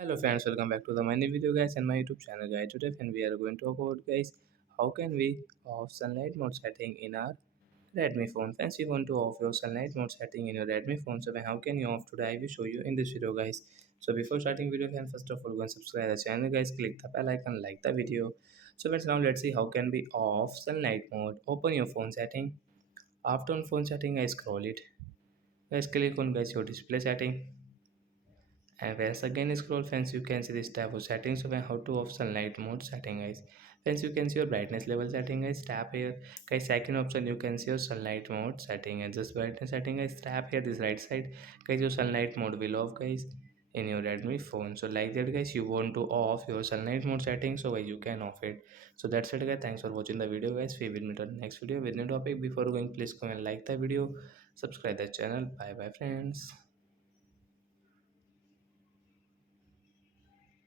Hello friends, welcome back to the my new video guys and my YouTube channel guys. Today friend, we are going to talk about guys how can we off sunlight mode setting in our Redmi phone. Friends, you want to off your sunlight mode setting in your Redmi phone. So how can you off today? I will show you in this video guys. So before starting video friends, first of all go and subscribe the channel guys. Click the bell icon, like the video. So friends, now let's see how can we off sunlight mode. Open your phone setting. After on phone setting, I scroll it. Guys, click on guys your display setting. And once again scroll friends, you can see this tab of settings. So when how to off sunlight mode setting guys. Friends, you can see your brightness level setting guys. Tap here guys. Second option, you can see your sunlight mode setting and just brightness setting guys. Tap here this right side guys. Your sunlight mode will off guys in your Redmi phone. So like that guys, you want to off your sunlight mode setting, so guys you can off it. So that's it guys. Thanks for watching the video guys. We will meet on the next video with new topic. Before going, please go and like the video, subscribe the channel. Bye bye friends.